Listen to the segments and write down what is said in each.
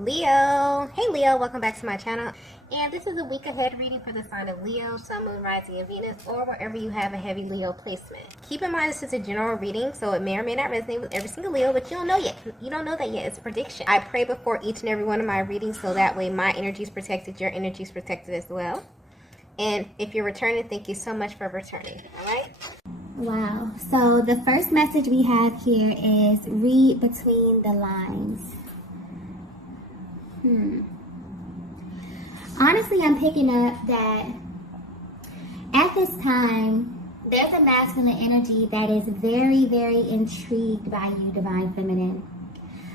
Leo. Hey Leo, welcome back to my channel. And this is a week ahead reading for the sign of Leo, Sun, Moon, Rising, and Venus, or wherever you have a heavy Leo placement. Keep in mind this is a general reading, so it may or may not resonate with every single Leo, but you don't know yet. You don't know that yet. It's a prediction. I pray before each and every one of my readings, so that way my energy is protected, your energy is protected as well. And if you're returning, thank you so much for returning. All right? Wow. So the first message we have here is read between the lines. Honestly, I'm picking up that at this time, there's a masculine energy that is very, very intrigued by you, Divine Feminine.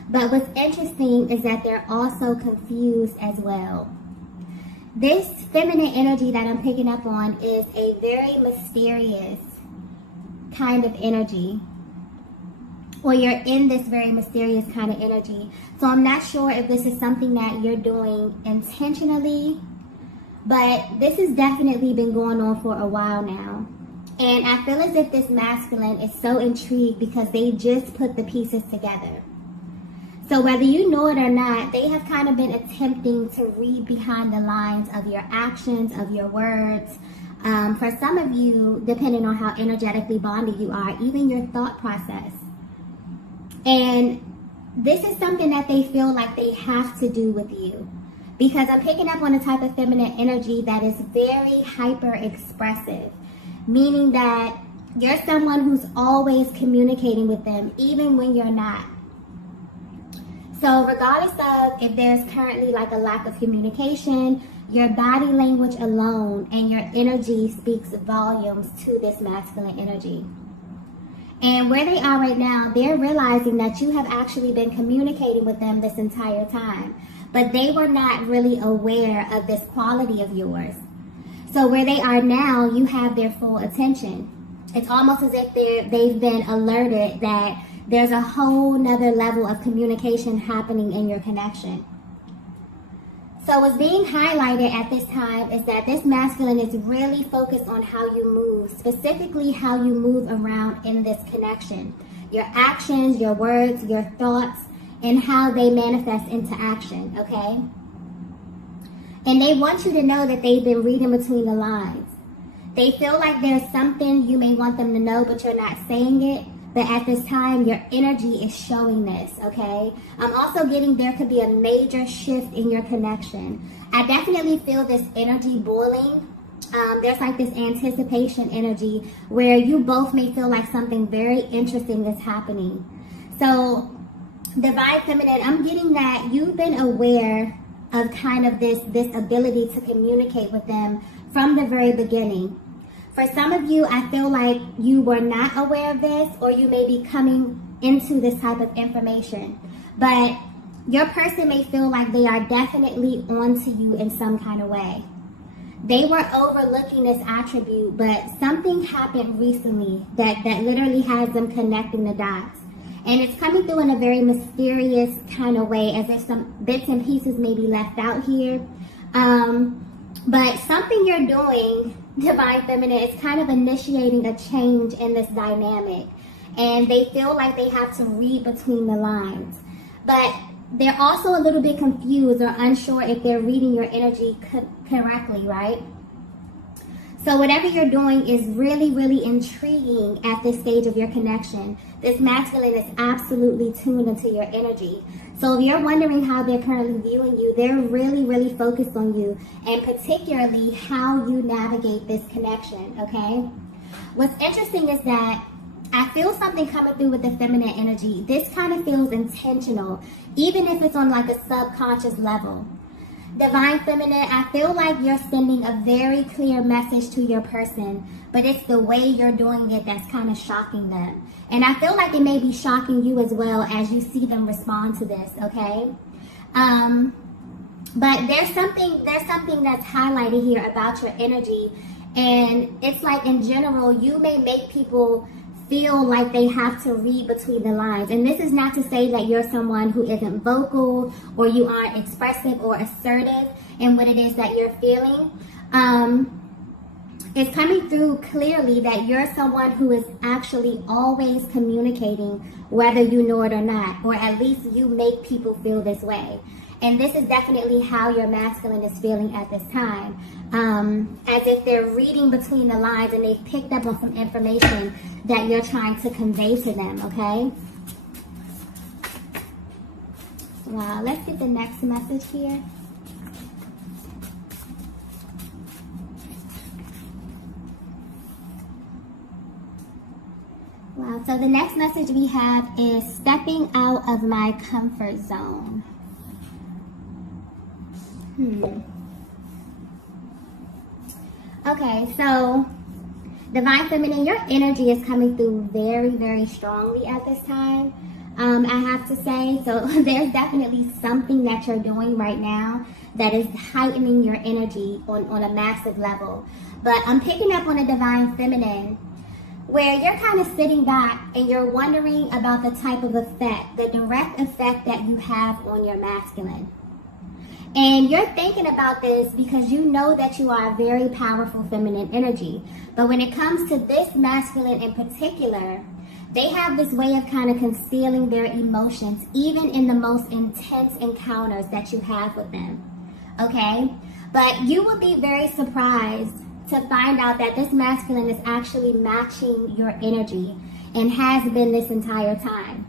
But what's interesting is that they're also confused as well. This feminine energy that I'm picking up on is a very mysterious kind of energy. Or you're in this very mysterious kind of energy. So I'm not sure if this is something that you're doing intentionally, but this has definitely been going on for a while now. And I feel as if this masculine is so intrigued because they just put the pieces together. So whether you know it or not, they have kind of been attempting to read behind the lines of your actions, of your words. For some of you, depending on how energetically bonded you are, even your thought process. And this is something that they feel like they have to do with you. Because I'm picking up on a type of feminine energy that is very hyper expressive. Meaning that you're someone who's always communicating with them, even when you're not. So regardless of if there's currently like a lack of communication, your body language alone and your energy speaks volumes to this masculine energy. And where they are right now, they're realizing that you have actually been communicating with them this entire time. But they were not really aware of this quality of yours. So where they are now, you have their full attention. It's almost as if they've been alerted that there's a whole nother level of communication happening in your connection. So what's being highlighted at this time is that this masculine is really focused on how you move, specifically how you move around in this connection. Your actions, your words, your thoughts, and how they manifest into action, okay? And they want you to know that they've been reading between the lines. They feel like there's something you may want them to know, but you're not saying it. But at this time, your energy is showing this, okay? I'm also getting there could be a major shift in your connection. I definitely feel this energy boiling. There's like this anticipation energy where you both may feel like something very interesting is happening. So, Divine Feminine, I'm getting that you've been aware of kind of this ability to communicate with them from the very beginning. For some of you, I feel like you were not aware of this, or you may be coming into this type of information. But your person may feel like they are definitely onto you in some kind of way. They were overlooking this attribute, but something happened recently that literally has them connecting the dots. And it's coming through in a very mysterious kind of way, as if some bits and pieces may be left out here. But something you're doing, Divine Feminine, is kind of initiating a change in this dynamic. And they feel like they have to read between the lines. But they're also a little bit confused or unsure if they're reading your energy correctly, right? So whatever you're doing is really, really intriguing at this stage of your connection. This masculine is absolutely tuned into your energy. So if you're wondering how they're currently viewing you, they're really, really focused on you, and particularly how you navigate this connection, okay? What's interesting is that I feel something coming through with the feminine energy. This kind of feels intentional, even if it's on like a subconscious level. Divine Feminine, I feel like you're sending a very clear message to your person, but it's the way you're doing it that's kind of shocking them. And I feel like it may be shocking you as well as you see them respond to this, okay? But there's something that's highlighted here about your energy, and it's like in general, you may make people feel like they have to read between the lines. And this is not to say that you're someone who isn't vocal or you aren't expressive or assertive in what it is that you're feeling. It's coming through clearly that you're someone who is actually always communicating, whether you know it or not, or at least you make people feel this way. And this is definitely how your masculine is feeling at this time. As if they're reading between the lines and they've picked up on some information that you're trying to convey to them, okay? Wow, let's get the next message here. Wow, so the next message we have is stepping out of my comfort zone. Okay, so Divine Feminine, your energy is coming through very, very strongly at this time. I have to say, so there's definitely something that you're doing right now that is heightening your energy on a massive level. But I'm picking up on a Divine Feminine where you're kind of sitting back and you're wondering about the type of effect, the direct effect that you have on your masculine. And you're thinking about this because you know that you are a very powerful feminine energy. But when it comes to this masculine in particular, they have this way of kind of concealing their emotions, even in the most intense encounters that you have with them. Okay? But you will be very surprised to find out that this masculine is actually matching your energy and has been this entire time.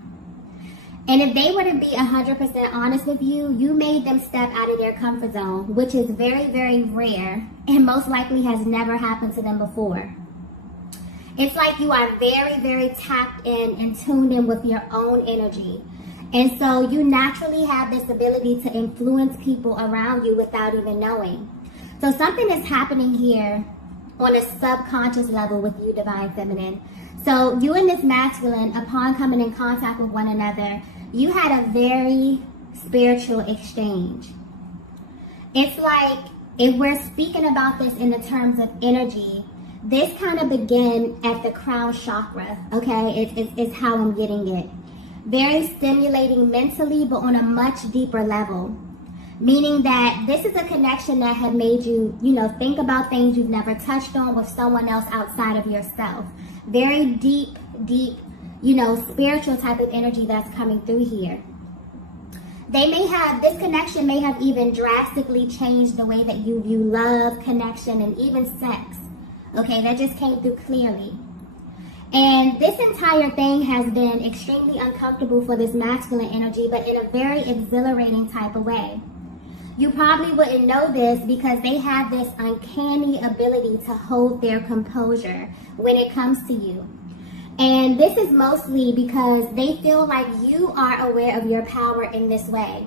And if they were to be 100% honest with you, you made them step out of their comfort zone, which is very, very rare and most likely has never happened to them before. It's like you are very, very tapped in and tuned in with your own energy. And so you naturally have this ability to influence people around you without even knowing. So something is happening here on a subconscious level with you, Divine Feminine. So you and this masculine, upon coming in contact with one another, you had a very spiritual exchange. It's like, if we're speaking about this in the terms of energy, this kind of began at the crown chakra, okay? It's how I'm getting it. Very stimulating mentally, but on a much deeper level. Meaning that this is a connection that had made you, think about things you've never touched on with someone else outside of yourself. Very deep, spiritual type of energy that's coming through here. This connection may have even drastically changed the way that you view love, connection, and even sex. Okay, that just came through clearly. And this entire thing has been extremely uncomfortable for this masculine energy, but in a very exhilarating type of way. You probably wouldn't know this because they have this uncanny ability to hold their composure when it comes to you. And this is mostly because they feel like you are aware of your power in this way.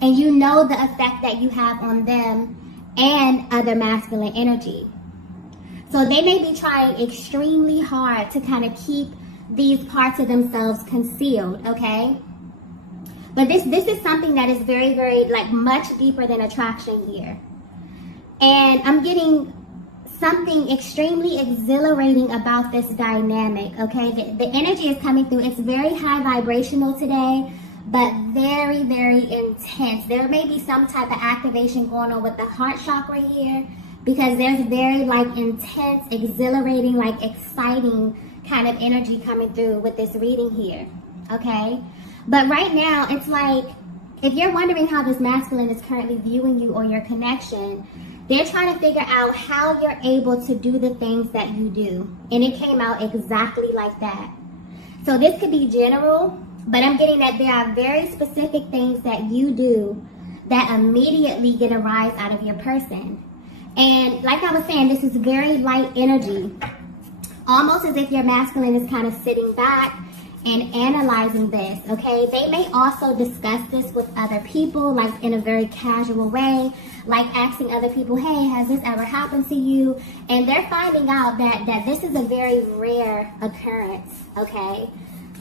And you know the effect that you have on them and other masculine energy. So they may be trying extremely hard to kind of keep these parts of themselves concealed, okay? But this is something that is very, very, much deeper than attraction here. And I'm getting something extremely exhilarating about this dynamic, okay? The energy is coming through. It's very high vibrational today, but very, very intense. There may be some type of activation going on with the heart chakra here because there's very, intense, exhilarating, exciting kind of energy coming through with this reading here, okay? But right now, it's like, if you're wondering how this masculine is currently viewing you or your connection, they're trying to figure out how you're able to do the things that you do. And it came out exactly like that. So this could be general, but I'm getting that there are very specific things that you do that immediately get a rise out of your person. And like I was saying, this is very light energy. Almost as if your masculine is kind of sitting back and analyzing this, okay? They may also discuss this with other people, in a very casual way, asking other people, hey, has this ever happened to you? And they're finding out that this is a very rare occurrence, okay?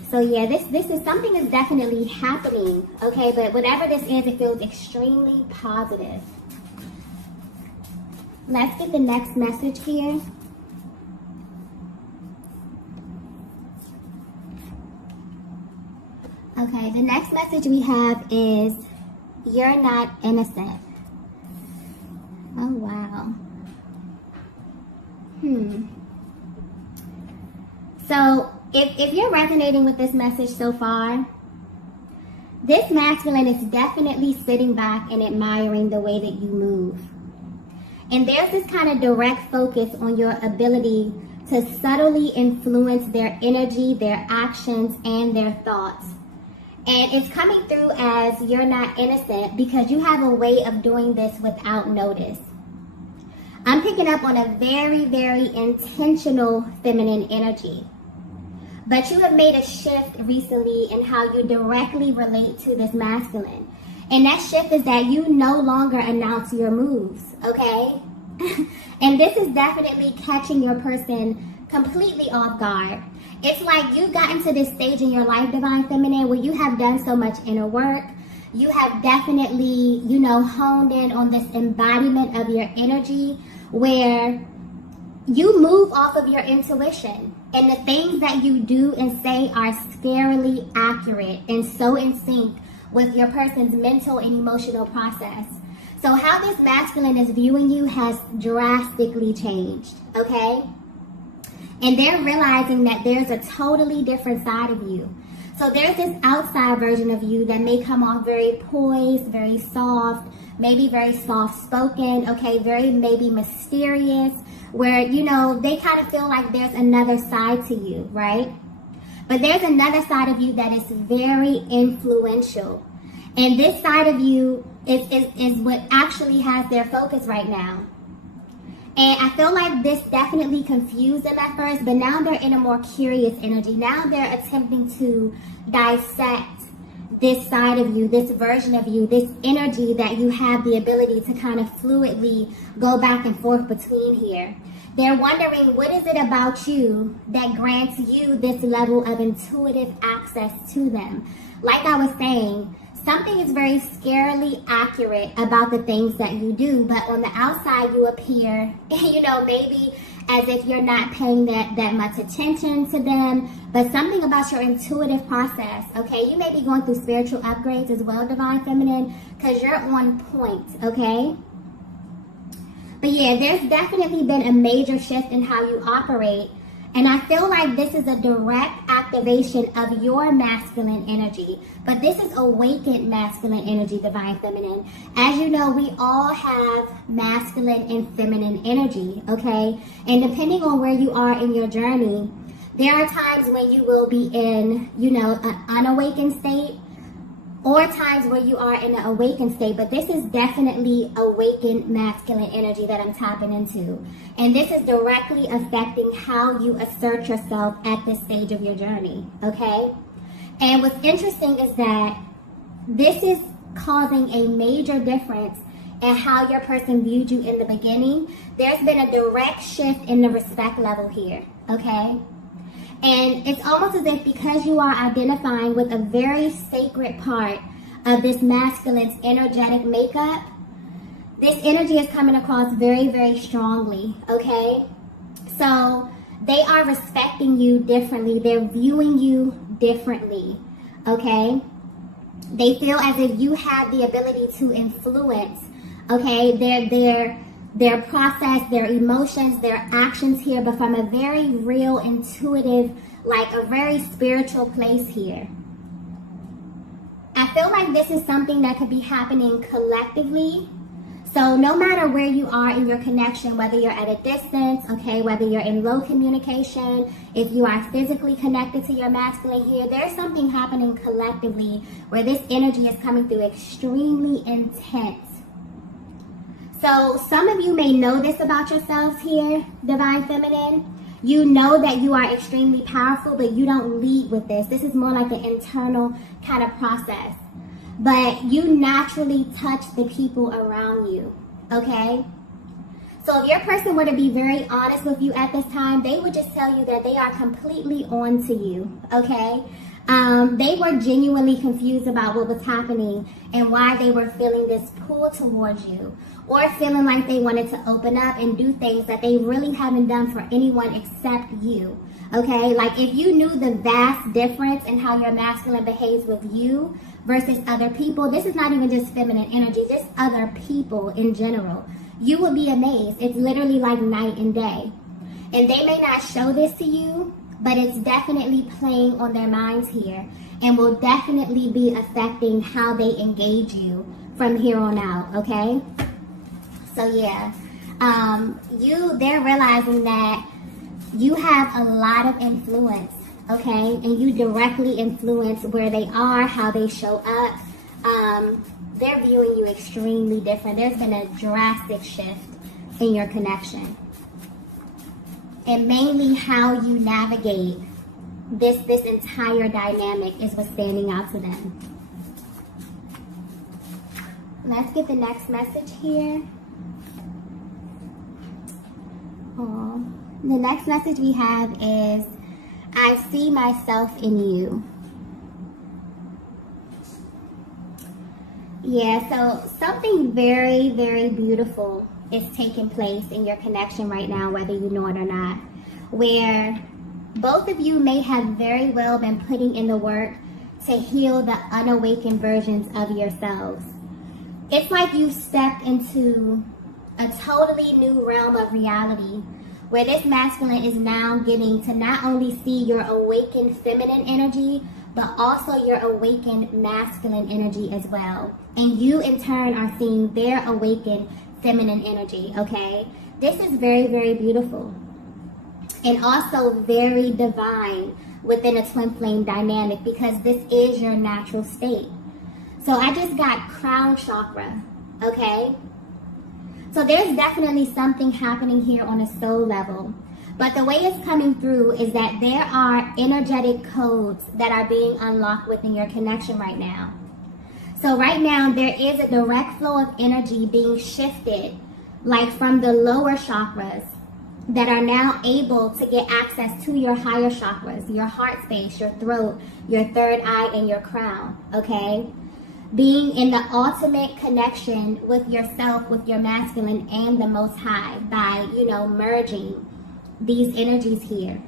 So yeah, this is something is definitely happening, okay? But whatever this is, it feels extremely positive. Let's get the next message here. Okay, the next message we have is, you're not innocent. Oh, wow. So, if you're resonating with this message so far, This masculine is definitely sitting back and admiring the way that you move. And there's this kind of direct focus on your ability to subtly influence their energy, their actions, and their thoughts. And it's coming through as you're not innocent because you have a way of doing this without notice. I'm picking up on a very, very intentional feminine energy. But you have made a shift recently in how you directly relate to this masculine. And that shift is that you no longer announce your moves, okay? And this is definitely catching your person completely off guard. It's like you've gotten to this stage in your life, Divine Feminine, where you have done so much inner work. You have definitely, honed in on this embodiment of your energy where you move off of your intuition. And the things that you do and say are scarily accurate and so in sync with your person's mental and emotional process. So how this masculine is viewing you has drastically changed, okay? And they're realizing that there's a totally different side of you. So there's this outside version of you that may come off very poised, very soft, maybe very soft-spoken, okay, very maybe mysterious, where, they kind of feel like there's another side to you, right? But there's another side of you that is very influential. And this side of you is what actually has their focus right now. And I feel like this definitely confused them at first, but now they're in a more curious energy. Now they're attempting to dissect this side of you, this version of you, this energy that you have the ability to kind of fluidly go back and forth between here. They're wondering, what is it about you that grants you this level of intuitive access to them? Like I was saying, something is very scarily accurate about the things that you do, but on the outside you appear, maybe as if you're not paying that much attention to them, but something about your intuitive process, okay? You may be going through spiritual upgrades as well, Divine Feminine, because you're on point, okay? But yeah, there's definitely been a major shift in how you operate. And I feel like this is a direct activation of your masculine energy. But this is awakened masculine energy, Divine Feminine. As you know, we all have masculine and feminine energy, okay? And depending on where you are in your journey, there are times when you will be in, an unawakened state, or times where you are in an awakened state, but this is definitely awakened masculine energy that I'm tapping into. And this is directly affecting how you assert yourself at this stage of your journey, okay? And what's interesting is that this is causing a major difference in how your person viewed you in the beginning. There's been a direct shift in the respect level here, okay? And it's almost as if because you are identifying with a very sacred part of this masculine's energetic makeup, this energy is coming across very, very strongly, okay? So they are respecting you differently. They're viewing you differently, okay? They feel as if you have the ability to influence, okay, their process, their emotions, their actions here, but from a very real, intuitive, like a very spiritual place here. I feel like this is something that could be happening collectively. So no matter where you are in your connection, whether you're at a distance, okay, whether you're in low communication, if you are physically connected to your masculine here, there's something happening collectively where this energy is coming through extremely intense. So some of you may know this about yourselves here, Divine Feminine. You know that you are extremely powerful, but you don't lead with this. This is more like an internal kind of process. But you naturally touch the people around you, okay? So if your person were to be very honest with you at this time, they would just tell you that they are completely on to you, okay? They were genuinely confused about what was happening and why they were feeling this pull towards you, or feeling like they wanted to open up and do things that they really haven't done for anyone except you, okay? Like if you knew the vast difference in how your masculine behaves with you versus other people, this is not even just feminine energy, just other people in general, you would be amazed. It's literally like night and day. And they may not show this to you, but it's definitely playing on their minds here and will definitely be affecting how they engage you from here on out, okay? So yeah, they're realizing that you have a lot of influence, okay? And you directly influence where they are, how they show up. They're viewing you extremely different. There's been a drastic shift in your connection. And mainly how you navigate this entire dynamic is what's standing out to them. Let's get the next message here. The next message we have is, I see myself in you. Yeah, so something very, very beautiful is taking place in your connection right now, whether you know it or not, where both of you may have very well been putting in the work to heal the unawakened versions of yourselves. It's like you stepped into a totally new realm of reality where this masculine is now getting to not only see your awakened feminine energy, but also your awakened masculine energy as well. And you in turn are seeing their awakened feminine energy, okay? This is very, very beautiful. And also very divine within a twin flame dynamic, because this is your natural state. So I just got crown chakra, okay? So there's definitely something happening here on a soul level. But the way it's coming through is that there are energetic codes that are being unlocked within your connection right now. So right now there is a direct flow of energy being shifted, like from the lower chakras, that are now able to get access to your higher chakras, your heart space, your throat, your third eye, and your crown, okay? Being in the ultimate connection with yourself, with your masculine and the Most High by, merging these energies here.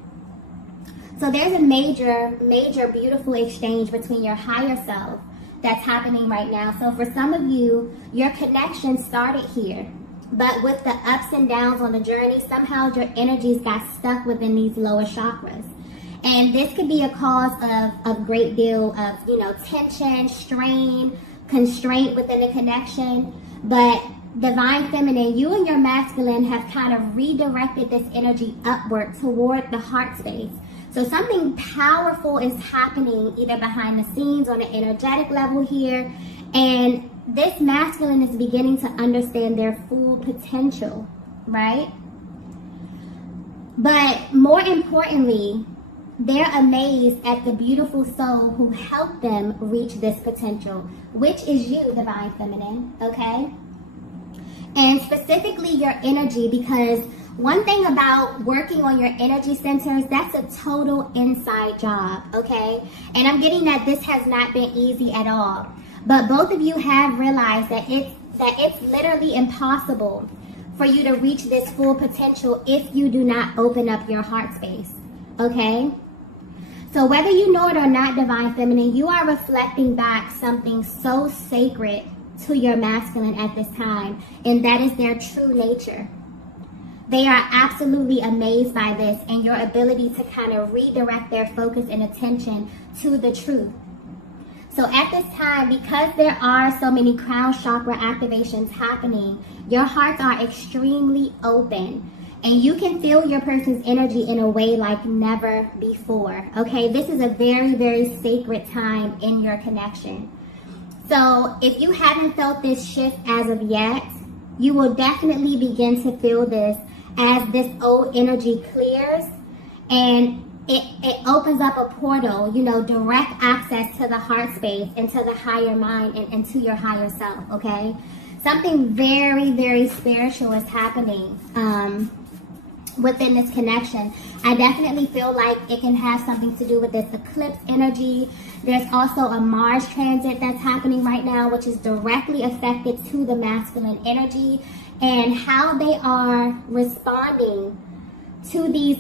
So there's a major, major beautiful exchange between your higher self that's happening right now. So for some of you, your connection started here, but with the ups and downs on the journey, somehow your energies got stuck within these lower chakras. And this could be a cause of a great deal of, tension, strain, constraint within the connection. But Divine Feminine, you and your masculine have kind of redirected this energy upward toward the heart space. So something powerful is happening either behind the scenes on an energetic level here. And this masculine is beginning to understand their full potential, right? But more importantly, they're amazed at the beautiful soul who helped them reach this potential, which is you, Divine Feminine, okay? And specifically your energy, because one thing about working on your energy centers, that's a total inside job, okay? And I'm getting that this has not been easy at all. But both of you have realized that it's literally impossible for you to reach this full potential if you do not open up your heart space, okay? So whether you know it or not, Divine Feminine, you are reflecting back something so sacred to your masculine at this time, and that is their true nature. They are absolutely amazed by this and your ability to kind of redirect their focus and attention to the truth. So at this time, because there are so many crown chakra activations happening, your hearts are extremely open. And you can feel your person's energy in a way like never before, okay? This is a very, very sacred time in your connection. So if you haven't felt this shift as of yet, you will definitely begin to feel this as this old energy clears and it opens up a portal, direct access to the heart space, into the higher mind and to your higher self, okay? Something very, very spiritual is happening within this connection. I definitely feel like it can have something to do with this eclipse energy. There's also a Mars transit that's happening right now, which is directly affected to the masculine energy and how they are responding to these,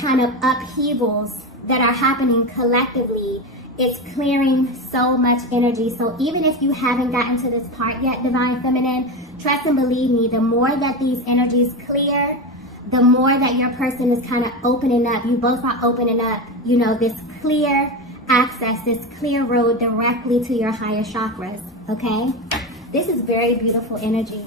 kind of upheavals that are happening collectively. It's clearing so much energy. So even if you haven't gotten to this part yet, Divine Feminine, trust and believe me, the more that these energies clear, the more that your person is kind of opening up, you both are opening up, you know, this clear access, this clear road directly to your higher chakras, okay? This is very beautiful energy.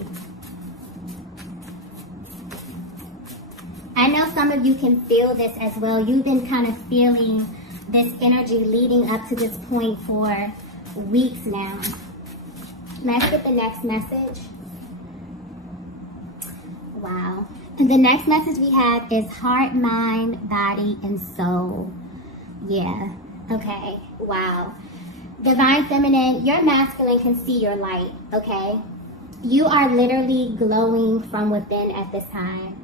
I know some of you can feel this as well. You've been kind of feeling this energy leading up to this point for weeks now. Let's get the next message. Wow. And the next message we have is heart, mind, body, and soul. Yeah. Okay. Wow. Divine Feminine, your masculine can see your light, okay? You are literally glowing from within at this time.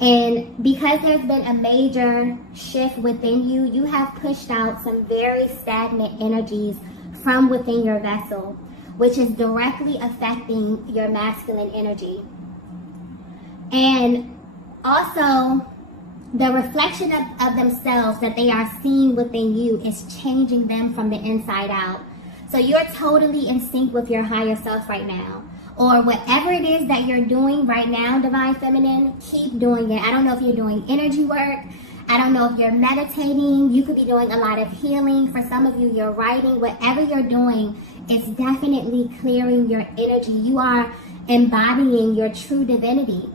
And because there's been a major shift within you, you have pushed out some very stagnant energies from within your vessel, which is directly affecting your masculine energy. And also, the reflection of themselves that they are seeing within you is changing them from the inside out. So you're totally in sync with your higher self right now. Or whatever it is that you're doing right now, Divine Feminine, keep doing it. I don't know if you're doing energy work. I don't know if you're meditating. You could be doing a lot of healing. For some of you, you're writing. Whatever you're doing, it's definitely clearing your energy. You are embodying your true divinity.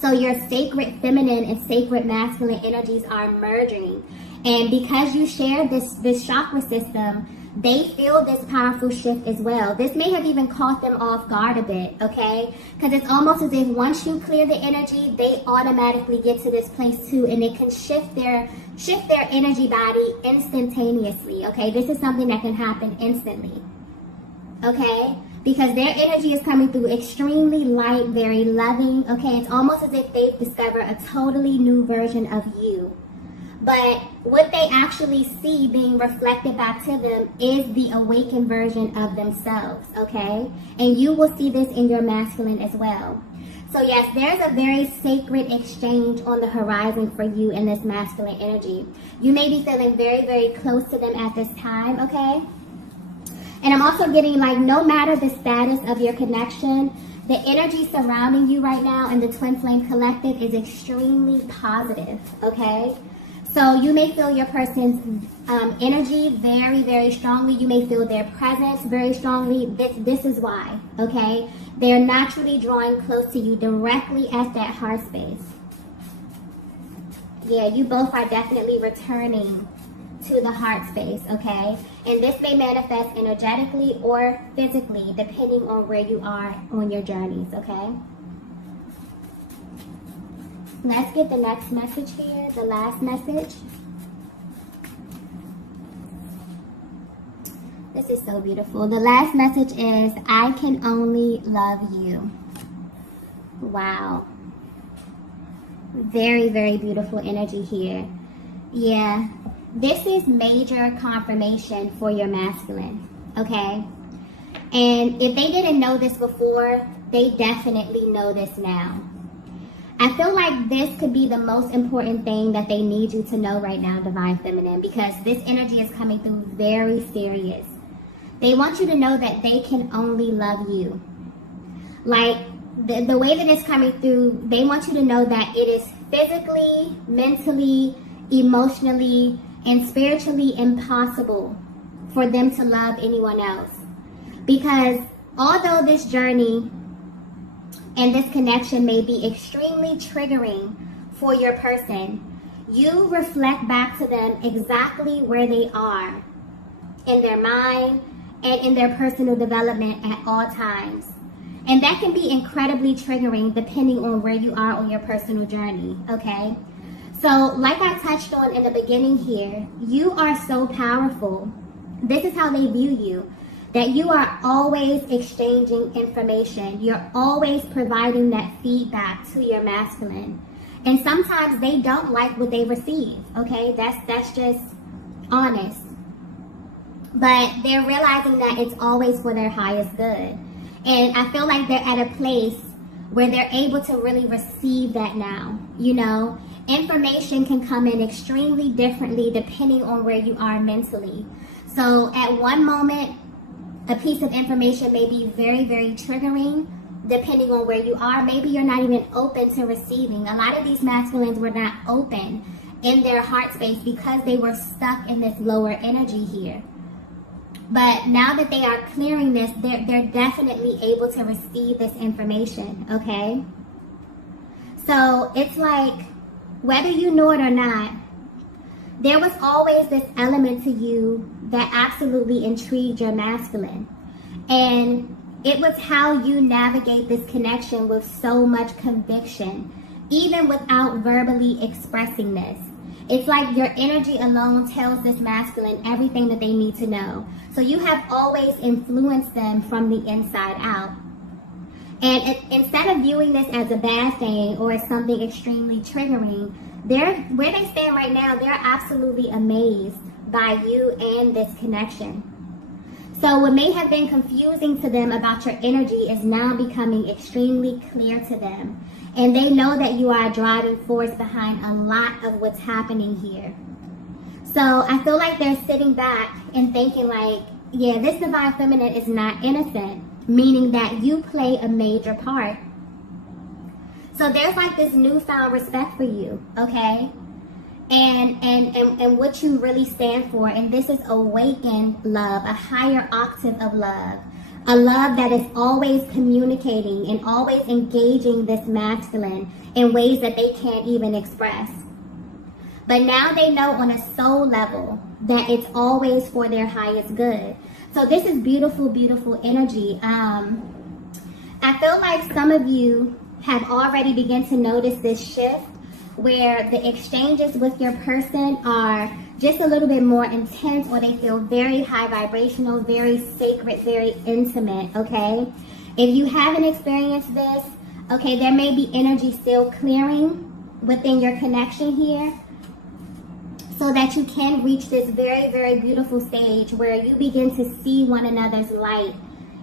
So your sacred feminine and sacred masculine energies are merging. And because you share this chakra system, they feel this powerful shift as well. This may have even caught them off guard a bit, okay? Because it's almost as if once you clear the energy, they automatically get to this place too, and it can shift their energy body instantaneously, okay? This is something that can happen instantly, okay? Because their energy is coming through extremely light, very loving, okay? It's almost as if they've discovered a totally new version of you. But what they actually see being reflected back to them is the awakened version of themselves, okay? And you will see this in your masculine as well. So yes, there's a very sacred exchange on the horizon for you in this masculine energy. You may be feeling very, very close to them at this time, okay? And I'm also getting like, no matter the status of your connection, the energy surrounding you right now in the Twin Flame Collective is extremely positive, okay? So you may feel your person's energy very, very strongly. You may feel their presence very strongly. This is why, okay? They're naturally drawing close to you directly at that heart space. Yeah, you both are definitely returning to the heart space, okay? And this may manifest energetically or physically, depending on where you are on your journeys, okay? Let's get the next message here, the last message. This is so beautiful. The last message is, I can only love you. Wow. Very, very beautiful energy here. Yeah, this is major confirmation for your masculine, okay? And if they didn't know this before, they definitely know this now. I feel like this could be the most important thing that they need you to know right now, Divine Feminine, because this energy is coming through very serious. They want you to know that they can only love you. Like, the way that it's coming through, they want you to know that it is physically, mentally, emotionally, and spiritually impossible for them to love anyone else. Because although this journey and this connection may be extremely triggering for your person, you reflect back to them exactly where they are in their mind and in their personal development at all times. And that can be incredibly triggering depending on where you are on your personal journey, okay? So like I touched on in the beginning here, you are so powerful. This is how they view you. That you are always exchanging information. You're always providing that feedback to your masculine. And sometimes they don't like what they receive, okay? That's just honest. But they're realizing that it's always for their highest good. And I feel like they're at a place where they're able to really receive that now, you know? Information can come in extremely differently depending on where you are mentally. So at one moment, a piece of information may be very, very triggering, depending on where you are. Maybe you're not even open to receiving. A lot of these masculines were not open in their heart space because they were stuck in this lower energy here. But now that they are clearing this, they're definitely able to receive this information, okay? So it's like, whether you know it or not, there was always this element to you that absolutely intrigued your masculine. And it was how you navigate this connection with so much conviction, even without verbally expressing this. It's like your energy alone tells this masculine everything that they need to know. So you have always influenced them from the inside out. And instead of viewing this as a bad thing or as something extremely triggering, where they stand right now, they're absolutely amazed by you and this connection. So what may have been confusing to them about your energy is now becoming extremely clear to them. And they know that you are a driving force behind a lot of what's happening here. So I feel like they're sitting back and thinking like, yeah, this divine feminine is not innocent, meaning that you play a major part. So there's like this newfound respect for you, okay? And what you really stand for. And this is awakened love, a higher octave of love. A love that is always communicating and always engaging this masculine in ways that they can't even express. But now they know on a soul level that it's always for their highest good. So this is beautiful, beautiful energy. I feel like some of you have already begun to notice this shift where the exchanges with your person are just a little bit more intense, or they feel very high vibrational, very sacred, very intimate, okay? If you haven't experienced this, okay, there may be energy still clearing within your connection here so that you can reach this very, very beautiful stage where you begin to see one another's light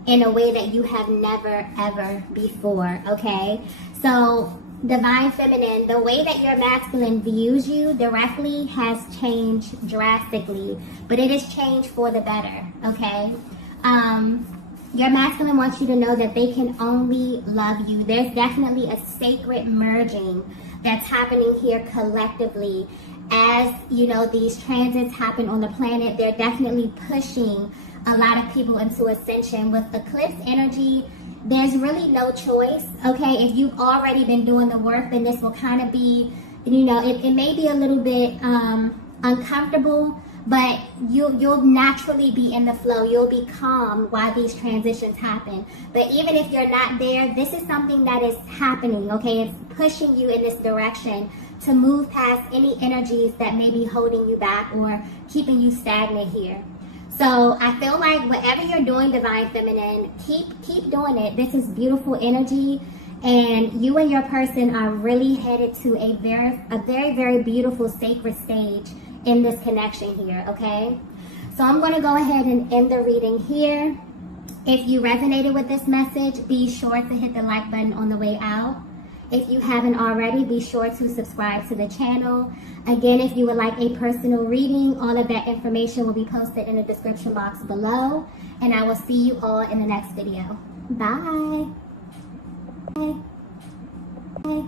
in a way that you have never, ever before, okay? So divine feminine, the way that your masculine views you directly has changed drastically, but it has changed for the better, okay? Your masculine wants you to know that they can only love you. There's definitely a sacred merging that's happening here collectively. As, you know, these transits happen on the planet, they're definitely pushing a lot of people into ascension. With eclipse energy, there's really no choice, okay? If you've already been doing the work, then this will kind of be, you know, it may be a little bit uncomfortable, but you'll naturally be in the flow. You'll be calm while these transitions happen. But even if you're not there, this is something that is happening, okay? It's pushing you in this direction to move past any energies that may be holding you back or keeping you stagnant here. So I feel like whatever you're doing, divine feminine, keep doing it. This is beautiful energy, and you and your person are really headed to a very, very beautiful sacred stage in this connection here, okay? So I'm going to go ahead and end the reading here. If you resonated with this message, be sure to hit the like button on the way out. If you haven't already, be sure to subscribe to the channel. Again, if you would like a personal reading, all of that information will be posted in the description box below. And I will see you all in the next video. Bye. Bye. Bye.